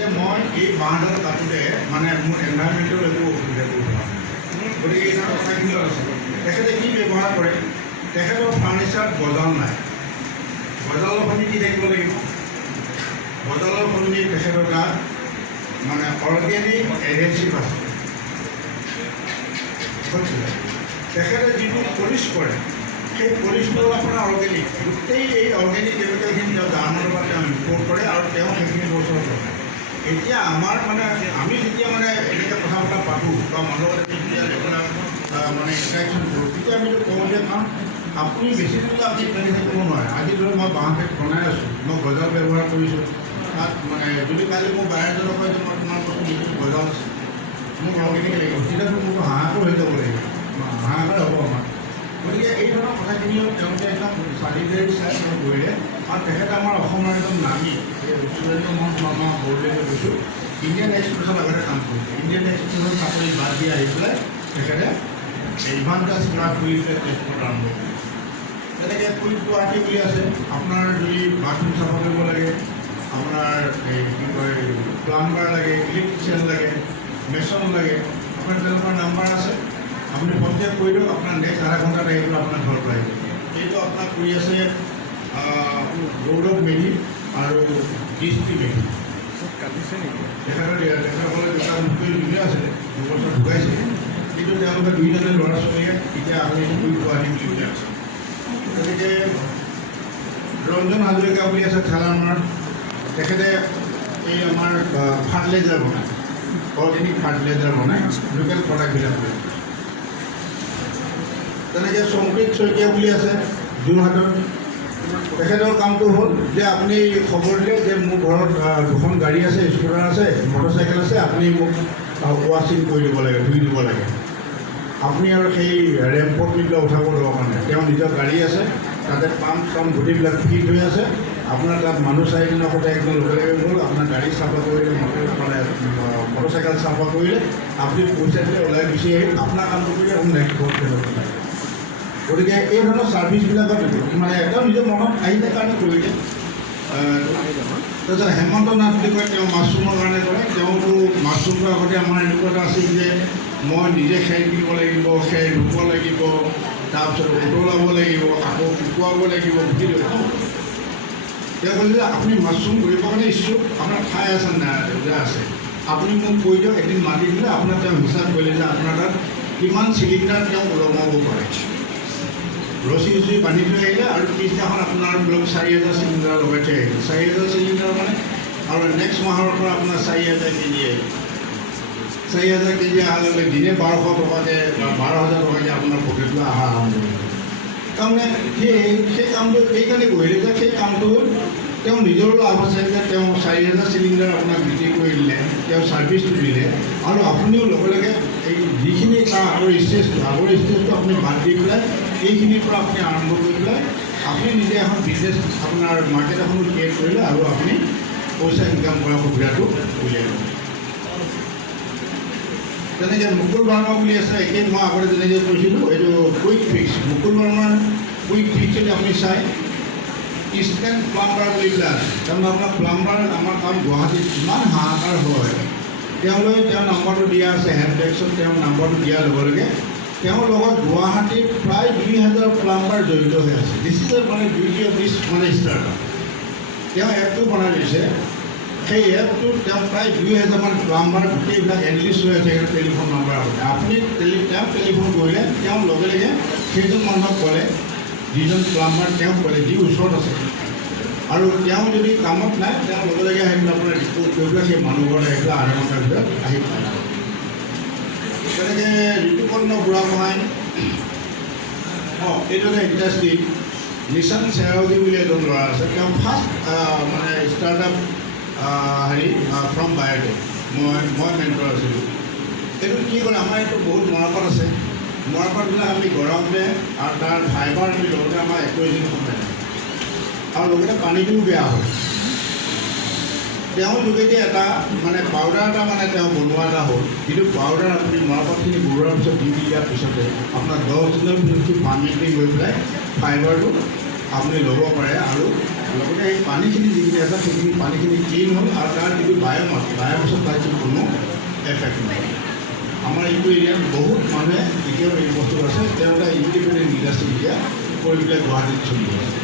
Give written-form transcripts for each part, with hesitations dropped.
যে মই এই বাঁহডাল কাটোতে মানে মোৰ এনভাইৰমেণ্টৰ একো অসুবিধা কৰিব পৰা নাই। গতিকে এই ধৰণৰ কথাখিনি আছে। তেখেতে কি ব্যৱহাৰ কৰে, তেখেতৰ ফাৰ্নিচাৰত গজাল নাই। গজালৰ সলনি কি থাকিব লাগিব? গজালৰ সলনি তেখেতৰ তাত মানে অৰ্গেনিক এডহেচিভ আছে। তেখেতে যিটো পলিচ কৰে সেই পলিচটো আপোনাৰ অৰ্গেনিক, গোটেই এই অৰ্গেনিক কেমিকেলখিনি তেওঁ জাৰ্মানৰ পৰা তেওঁ ইম্পৰ্ট কৰে আৰু তেওঁ সেইখিনি বছৰ কৰে। এতিয়া আমাৰ মানে আমি যেতিয়া মানে এনেকৈ কথা বতৰা পাতোঁ বা মানুহৰ যেতিয়া ৰেগুলাৰ মানে ইণ্টাৰেকশ্যন কৰোঁ, তেতিয়া আমি কওঁ যে কাৰণ আপুনি বেছি দিনলৈ আপুনি তেনেকৈ থাকিব নোৱাৰে। আজি ধৰক মই বাঁহ বেগ বনাই আছোঁ, মই গজাল ব্যৱহাৰ কৰিছোঁ, তাত মানে যদি কালি মোৰ বাহিৰজনক কয় যে মই তোমাৰ বস্তু যিটো গজাল আছে মোক অৰ্গেনিক লাগিব, তেতিয়াতো মোক হাঁহটো হৈ যাব লাগিব, হাঁহৰে হ'ব আমাৰ। গতিকে এই ধৰণৰ কথাখিনিও তেওঁলোকে একদম চাৰ্টিফিকেট চাই কৰিলে। আৰু তেখেতে আমাৰ অসমৰ একদম নামী সুৰেন্দ্ৰ মোহন শৰ্মা বৰদলৈকে কৈছোঁ, ইণ্ডিয়ান এক্সপ্ৰেছত আগতে কাম কৰিছে। ইণ্ডিয়ান এক্সপ্ৰেছত চাকৰি বাদ দি আহি পেলাই তেখেতে এডভান্টেজ ক্লাব খুলি পেলাই তেজপুৰত আৰম্ভ কৰিছে। তেনেকৈ পুলিচ গুৱাহাটী বুলি আছে, আপোনাৰ যদি বাথৰুম চাফা কৰিব লাগে, আপোনাৰ এই কি কয় প্লাম্বাৰ লাগে, ইলেক্ট্ৰিচিয়ান লাগে, মেচন লাগে, আপোনাৰ তেনেকুৱা নাম্বাৰ আছে। আপুনি কণ্টেক্ট কৰি দিয়ক, আপোনাৰ নেক্সট আধা ঘণ্টাত আহি পেলাই আপোনাৰ ঘৰত পাই যাব। এইটো আপোনাক কৰি আছে গৌৰৱ মেধি আৰু দৃষ্টি মেধি। তেখেতসকলে দুটা মুকলি ধুনীয়া আছিলে, দুবছৰ ঢুকাইছে, কিন্তু তেওঁলোকে দুইজনে ল'ৰা ছোৱালীয়ে এতিয়া আমি গুৱাহাটী বুলি উলিয়াই আছে। গতিকে ৰঞ্জন হাজৰিকা বুলি আছে ঠেলামৰাৰ, তেখেতে এই আমাৰ ফাৰ্টিলাইজাৰ বনায়, অৰ্গেনিক ফাৰ্টিলাইজাৰ বনায়, লোকেল প্ৰডাক্টবিলাক বনায়। তেনেকৈ সংপ্ৰীত শইকীয়া বুলি আছে যোৰহাটৰ, তেখেতৰ কামটো হ'ল যে আপুনি খবৰ দিলে যে মোৰ ঘৰত দুখন গাড়ী আছে, স্কুটাৰ আছে, মটৰচাইকেল আছে, আপুনি মোক ৱাশ্বিং কৰি দিব লাগে, ধুই দিব লাগে। আপুনি আৰু সেই ৰেম্পত নিবিলাক উঠাব দৰকাৰ নাই, তেওঁৰ নিজৰ গাড়ী আছে, তাতে পাম্প চাম্প গোটেইবিলাক ফিট হৈ আছে। আপোনাৰ তাত মানুহ চাৰিজনৰ সৈতে একদম লগে লগে গ'ল, আপোনাৰ গাড়ী চাফা কৰিলে, মটৰচাইকেল চাফা কৰিলে, আপুনি পইচা দিলে ওলাই গুচি আহিল, আপোনাৰ কামটো কৰি আপুনি নেক্সট ঘৰত পেলাব লাগে। গতিকে এই ধৰণৰ ছাৰ্ভিচবিলাকত মানে একদম নিজৰ মনত আহিলে কাৰণে কৰিলে। তাৰপিছত হেমন্ত নাথ বুলি কয়, তেওঁ মাছৰুমৰ কাৰণে কৰে। তেওঁতো মাছৰুমটো আগতে আমাৰ এনেকুৱা এটা আছিল যে মই নিজে খেৰ কিনিব লাগিব, খেৰ ৰুব লাগিব, তাৰপিছত উতলাব লাগিব, আকৌ শুকুৱাব লাগিব, বুজিলে। তেওঁ ক'লে যে আপুনি মাছৰুম কৰিবৰ কাৰণে ইচ্ছুক, আপোনাৰ ঠাই আছে নাই? যে আছে, আপুনি মোক কৈ দিয়ক, এদিন মাতি দিলে আপোনাৰ তেওঁ হিচাপ কৰিলে যে আপোনাৰ তাত কিমান চিলিণ্ডাৰ তেওঁ ওলমাব পাৰে। ৰছী ৰছী বান্ধি থৈ আহিলে আৰু পিছদিনাখন আপোনাৰ ব্লক 4000 চিলিণ্ডাৰ লগাই থৈ আহিলে। 4000 চিলিণ্ডাৰ মানে আৰু নেক্সট মাহৰ পৰা আপোনাৰ 4000 কেজি আহিব। 4000 কেজি অহাৰ লগে লগে দিনে 1200 টকাকৈ বা 12000 টকাকৈ আপোনাৰ পকেটলৈ অহা আৰম্ভ কৰিলে। তাৰমানে সেই কামটো এইকাৰণে কৰিলে যে সেই কামটো তেওঁ নিজৰো লাভ আছে যে তেওঁ 4000 চিলিণ্ডাৰ আপোনাক বিক্ৰী কৰি দিলে, তেওঁ ছাৰ্ভিচটো দিলে, আৰু আপুনিও লগে লগে এই যিখিনি তাৰ আগৰ ষ্টেজটো আপুনি বাদ দি পেলাই এইখিনিৰ পৰা আপুনি আৰম্ভ কৰি পেলাই আপুনি নিজে এখন বিজনেছ আপোনাৰ মাৰ্কেট এখনো ক্ৰিয়েট কৰিলে আৰু আপুনি পইচা ইনকাম কৰাৰ সুবিধাটো উলিয়াই ল'ব। তেনেকৈ মুকুল বাৰ্মা বুলি আছে, একেই মই আগতে যেনেকৈ কৈছিলোঁ, এইটো কুইক ফিক্স। মুকুল বাৰ্মাৰ কুইক ফিক্স যদি আপুনি চাই, ইনষ্টেণ্ট প্লাম্বাৰ বুলি পেলাই আছে। তাৰমানে আপোনাৰ প্লাম্বাৰ আমাৰ কাম গুৱাহাটীত ইমান হাহাকাৰ হয়, তেওঁলৈ তেওঁৰ নম্বৰটো দিয়া আছে, হেণ্ডবেক্সত তেওঁৰ নম্বৰটো দিয়াৰ লগে লগে তেওঁৰ লগত গুৱাহাটীত প্ৰায় 2000 প্লাম্বাৰ জড়িত হৈ আছে। দিছ ইজ মানে বিউটি অফ দিছ মানে ষ্টাৰ্টআপ। তেওঁ এপটো বনাই দিছে, সেই এপটোত তেওঁ প্ৰায় 2000মান প্লাম্বাৰ গোটেইবিলাক এনলিষ্ট হৈ আছে, টেলিফোন নম্বৰ আছে। আপুনি তেওঁ টেলিফোন কৰিলে তেওঁ লগে লগে সেইজন মানুহক ক'লে, যিজন প্লাম্বাৰ তেওঁক ক'লে যি ওচৰত আছে, আৰু তেওঁ যদি কামত নাই তেওঁ লগে লগে আহি পেলাই আপোনাৰ ৰিপৰ্ট কৰি পেলাই সেই মানুহ ঘৰলৈ আহি পেলাই আধা ঘণ্টাৰ ভিতৰত আহি পায়। তেনেকৈ ঋতুপৰ্ণ বুঢ়াগোহাঁই, এইটো এটা ইণ্ডাষ্ট্ৰী, নিশান চেৰাউজী বুলি এজন ল'ৰা আছে, তেওঁ ফাৰ্ষ্ট মানে ষ্টাৰ্টআপ ফ্ৰম বায়'টেক। মই মেণ্টৰ আছিলোঁ। এইটো কি কৰে, আমাৰ এইটো বহুত মৰাপাট আছে, মৰাপাটবিলাক আমি গৰমতে আৰু তাৰ ফাইবাৰ আমি লগতে আমাৰ 21 দিন সময় লাগে, আৰু লগতে পানীটোও বেয়া হয়। তেওঁৰ যোগেদি এটা মানে পাউডাৰ এটা মানে তেওঁ বনোৱা এটা হ'ল, যিটো পাউডাৰ আপুনি মৰাপাটখিনি বনোৱাৰ পিছত দি দিয়াৰ পিছতে আপোনাৰ 10 দিনৰ পিছত পানীখিনি গৈ পেলাই ফাইবাৰটো আপুনি ল'ব পাৰে, আৰু লগতে সেই পানীখিনি যিখিনি আছে সেইখিনি পানীখিনি ক্লিন হ'ল, আৰু তাৰ যিটো বায়'মাছ বায়'মেছত কোনো এফেক্ট নহয়। আমাৰ এইটো এৰিয়াত বহুত মানুহে এতিয়াও এই বস্তু আছে, তেওঁলোকে ইণ্ডিপেণ্ডেণ্ট ইণ্ডাষ্ট্ৰী এতিয়া কৰি পেলাই গুৱাহাটীত চলি আছে।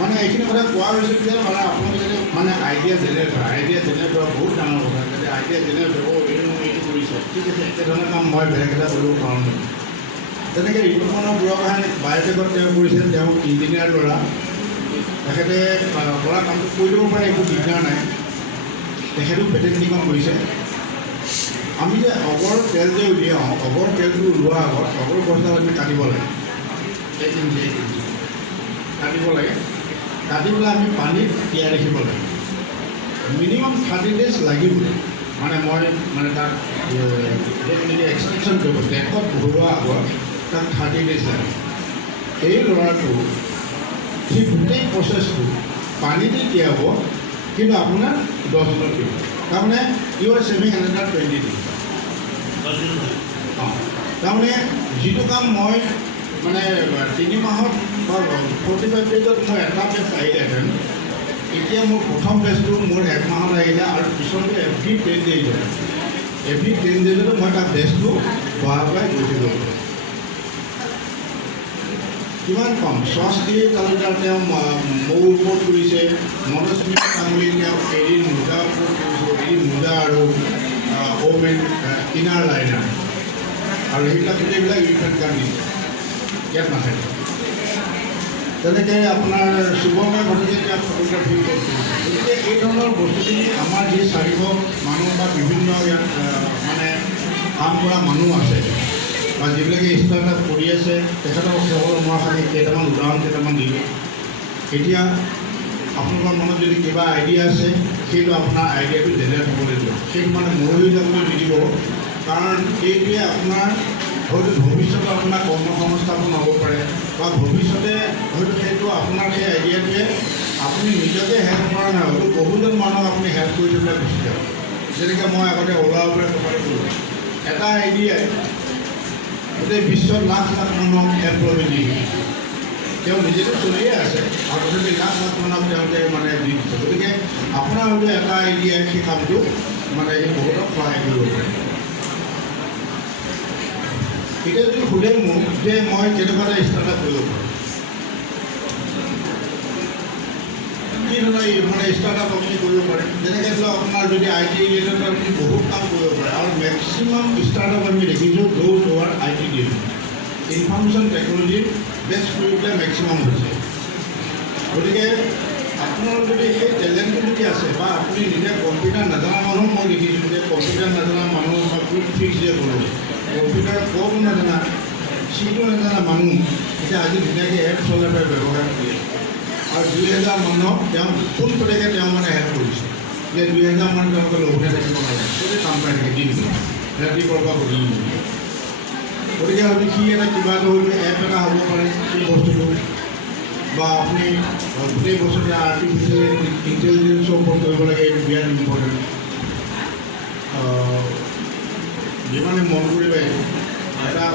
মানে এইখিনি কথা কোৱা হৈছে যে মানে আপোনালোকে যদি মানে আইডিয়া জেনেৰেট কৰা বহুত ডাঙৰ কথা। যদি আইডিয়া জেনেৰেট হ'ব, এইটো কৰিছে, ঠিক আছে, একেধৰণৰ কাম মই বেলেগ এটা কৰিব পাৰোঁ নেকি? তেনেকৈ ঋতুপৰ্ণ বুঢ়াগোহাঁই বায়'টেকত তেওঁ কৰিছে, তেওঁ ইঞ্জিনিয়াৰ ল'ৰা, তেখেতে কৰা কামটো কৰি দিব পাৰে, একো দিগদাৰ নাই। তেখেতেও পেটেণ্টিঙত কৰিছে। আমি যে অগৰ তেল যে উলিয়াওঁ, অগৰ তেলটো ওলোৱাৰ আগত অগৰ গছডাল আমি কাটিব লাগে, 1 ইঞ্চি কাটিব লাগে। কাটি পেলাই আমি পানীত তিয়াই ৰাখিব লাগে, মিনিমাম 30 days লাগিব। মানে মই মানে তাক এক্সট্ৰেকশ্যন কৰিব, ডেকত ভৰোৱাৰ আগত তাক 30 days লাগে। এই ল'ৰাটো সি গোটেই প্ৰচেছটো পানীতে তিয়াব, কিন্তু আপোনাৰ 10 দিনত দিব। তাৰমানে you are saving another 20 days। অঁ, তাৰমানে যিটো কাম মই মানে 3 মাহত বা 45 daysত মই এটা বেষ্ট আহিলেহেঁতেন, এতিয়া মোৰ প্ৰথম বেষ্টটো মোৰ 1 মাহত আহিলে, আৰু পিছতো এভৰি 10 days হয়। এভৰি 10 daysতো মই তাৰ বেষ্টটো বঢ়াই পেলাই গৈছিলোঁ। কিমান কম স্বস্তি তালুকাৰ তেওঁ মৌৰ ওপৰত কৰিছে, মনস্মিতা তামুলী তেওঁ এৰী মোজাৰ ওপৰত কৰিছে, এৰী মোজা আৰু ওমেন ইনাৰ লাইনাৰ, আৰু সেইবিলাক গোটেইবিলাক ইউনিফৰ্ম কাৰ্ড দিছে, ইয়াত নাথাকে। তেনেকৈ আপোনাৰ শুভময় ভট্টাচাৰ্যই তেওঁ ফটোগ্ৰাফী কৰিছে। গতিকে এই ধৰণৰ বস্তুখিনি আমাৰ যি 400 মানুহ বা বিভিন্ন ইয়াত মানে কাম কৰা মানুহ আছে, বা যিবিলাকে ষ্টাৰ্টআপ কৰি আছে, তেখেতসকলৰ মই খালি উদাহৰণ কেইটামান দিলোঁ। এতিয়া আপোনালোকৰ মনত যদি কিবা আইডিয়া আছে, সেইটো আপোনাৰ আইডিয়াটো জেনেৰেট হ'বলৈ দিয়ক, সেইটো মানে মৰহি যাবলৈ নিদিব। কাৰণ এইটোৱে আপোনাৰ হয়তো ভৱিষ্যতে আপোনাৰ কৰ্মসংস্থাপন হ'ব পাৰে, বা ভৱিষ্যতে হয়তো সেইটো আপোনাৰ সেই আইডিয়াটোৱে আপুনি নিজকে হেল্প কৰা নাই, হয়তো বহুজন মানুহক আপুনি হেল্প কৰি দিবলৈ গুচি যাব। যেনেকৈ মই আগতে ওলাব পৰা কথাটো ক'লোঁ, এটা আইডিয়াই গোটেই বিশ্বত লাখ লাখ মানুহক এমপ্লয়মেণ্ট দি তেওঁ নিজেতো চলিয়ে আছে, আৰু তথাপি লাখ লাখ মানুহক তেওঁলোকে মানে দি দিছে। গতিকে আপোনাৰ হয়তো এটা আইডিয়াই সেই কামটো মানে বহুতক সহায় কৰিব পাৰে। এতিয়া যদি সোধে মোক যে মই কেনেকুৱা এটা ষ্টাৰ্টআপ কৰিব পাৰোঁ, কি ধৰণৰ মানে ষ্টাৰ্টআপ আপুনি কৰিব পাৰে, যেনেকৈ ধৰক আপোনাৰ যদি IT ৰিলেটেড আপুনি বহুত কাম কৰিব পাৰে, আৰু মেক্সিমাম ষ্টাৰ্টআপ আমি দেখিছোঁ দৌৰ হোৱাৰ IT related information technology best কৰি পেলাই মেক্সিমাম হৈছে। গতিকে আপোনাৰ যদি সেই টেলেণ্টটো যদি আছে, বা আপুনি নিজে কম্পিউটাৰ নজনা মানুহ মই দেখিছোঁ যে কম্পিউটাৰ নজনা মানুহ বা কুইক ফিক্স যে কৰোঁ, কম্পিউটাৰ ক'তো নাজানা, চিটো নাজানা মানুহ এতিয়া আজি ধুনীয়াকৈ এপ চলাই পেলাই ব্যৱহাৰ কৰি আছে, আৰু 2000 মানুহক তেওঁ পোনপটীয়াকৈ তেওঁ মানে হেল্প কৰিছে যে 2000 মানুহ তেওঁলোকে লগতে থাকিব নালাগে, চবেই কাম পাই থাকে দিনটো ৰাতিপুৱাৰ পৰা গধূলি। গতিকে হয়তো সি এটা কিবা এটা হয়তো এপ এটা হ'ব পাৰে সেই বস্তুটো, বা আপুনি গোটেই বস্তুটো আৰ্টিফিচিয়েল ইণ্টেলিজেঞ্চৰ ওপৰত কৰিব লাগে, এইটো বিৰাট ইম্পৰ্টেণ্ট। যিমানে মন কৰিবা এটা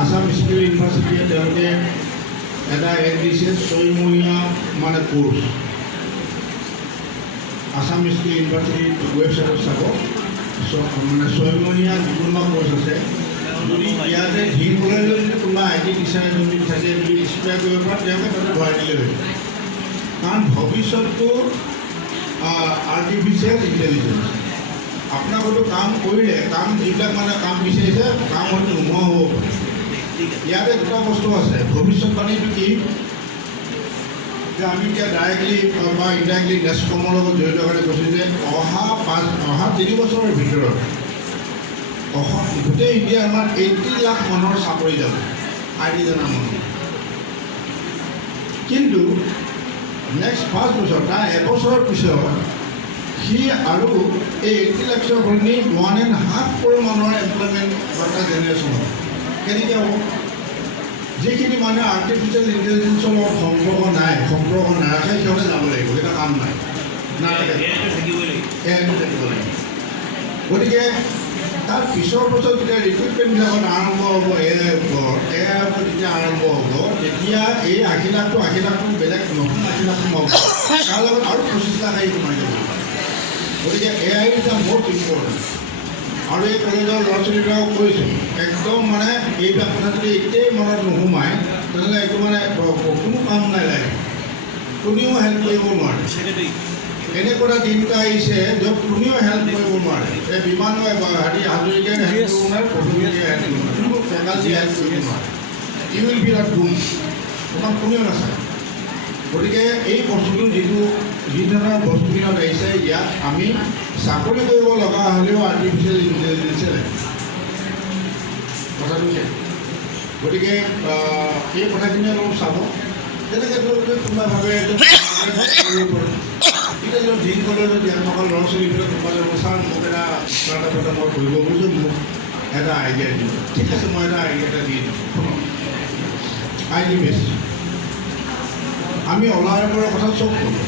আছাম স্কিল ইউনিভাৰ্চিটিয়ে তেওঁলোকে এটা এড দিছে 6 মহীয়া মানে কোৰ্চ, আছাম স্কিল ইউনিভাৰ্চিটিৰ ৱেবছাইটত চাব, মানে 6 মহীয়া যিকোনো কোৰ্চ আছে। যদি ইয়াতে ভিৰ ওলাই লৈ যদি কোনোবা IT টিচাৰ যদি থাকে, যদি ইনস্পায়াৰ কৰিব পাৰে, তেওঁলোকে তাতে ভৰাই দিলে হৈ যায়। কাৰণ ভৱিষ্যতটো আৰ্টিফিচিয়েল ইণ্টেলিজেঞ্চ। আপোনাক হয়তো কাম কৰিলে, কাম যিবিলাক মানে কাম বিচাৰিছে, কাম হয়তো নোহোৱা হ'ব পাৰে। ইয়াতে দুটা বস্তু আছে, ভৱিষ্যতবাণীটো কি যে আমি এতিয়া ডাইৰেক্টলি বা ইনডাইৰেক্টলি নেছকমৰ লগত জড়িত কৰি কৈছোঁ যে অহা 3 বছৰৰ ভিতৰত গোটেই ইণ্ডিয়া আমাৰ 80 লাখ মানুহৰ চাকৰি যাব, IT জনা মানুহ। কিন্তু নেক্সট 5 বছৰ, তাৰ এবছৰৰ পিছত সি আৰু এই 80 লাখৰ সলনি 1.5 কৰোৰ মানুহৰ এমপ্লয়মেণ্ট এটা জেনেৰেশ্যন হ'ব। কেনেকৈ হ'ব? যিখিনি মানুহে আৰ্টিফিচিয়েল ইণ্টেলিজেঞ্চৰ লগত সম্পৰ্ক নাৰাখে, সিহঁতে যাব লাগিব, এটা কাম নাই, থাকিব লাগিব। গতিকে তাৰ পিছৰ বছৰ যেতিয়া ৰিক্ৰুটমেণ্টবিলাকত আৰম্ভ হ'ব, AI ওপৰত যেতিয়া আৰম্ভ হ'ব, তেতিয়া এই 80 লাখটো বেলেগ নতুন 80 লাখ সোমাব, তাৰ লগত আৰু 25 লাখ আহি সোমাই যাব। গতিকে এয়াই এটা মষ্ট ইম্পৰ্টেণ্ট। আৰু এই কলেজৰ ল'ৰা ছোৱালীবিলাকক কৈছোঁ একদম মানে এইবিলাক কথা যদি এতিয়াই মনত নোসোমায় তেনেহ'লে এইটো মানে কোনো কাম নাই লাগে, কোনেও হেল্প কৰিব নোৱাৰে। এনেকুৱা এটা দিন এটা আহিছে য'ত কোনেও হেল্প কৰিব নোৱাৰে। এই বিমান হাজৰিকাই হেল্প কৰিব নোৱাৰে, প্ৰথমতে হেল্প কৰিব নোৱাৰে, কোনো ফেকাল্টি হেল্প কৰিব নোৱাৰে। ইউ উইল বি দ্য ডুম, তোমাক কোনেও নাচায়। গতিকে এই বস্তুটো যি ধৰণৰ বস্তুবিলাক আহিছে ইয়াত আমি চাকৰি কৰিব লগা হ'লেও আৰ্টিফিচিয়েল ইণ্টেলিজেঞ্চে লাগে, কথাটো সেই। গতিকে এই কথাখিনি অলপ চাব। যেনেকৈ কোনোবাই ভাবে কৰিব পাৰোঁ, এতিয়া দিন কলেজত জ্ঞান থকা ল'ৰা ছোৱালীবিলাক কোনোবাই ছাৰ মোক এটা কথা মই কৰিব খুজিছোঁ, মোক এটা আইডিয়া দিম। ঠিক আছে, মই এটা আইডিয়া এটা দি দিম। আই ডি বেছ আমি অলাইনৰ কথা চব কৰোঁ।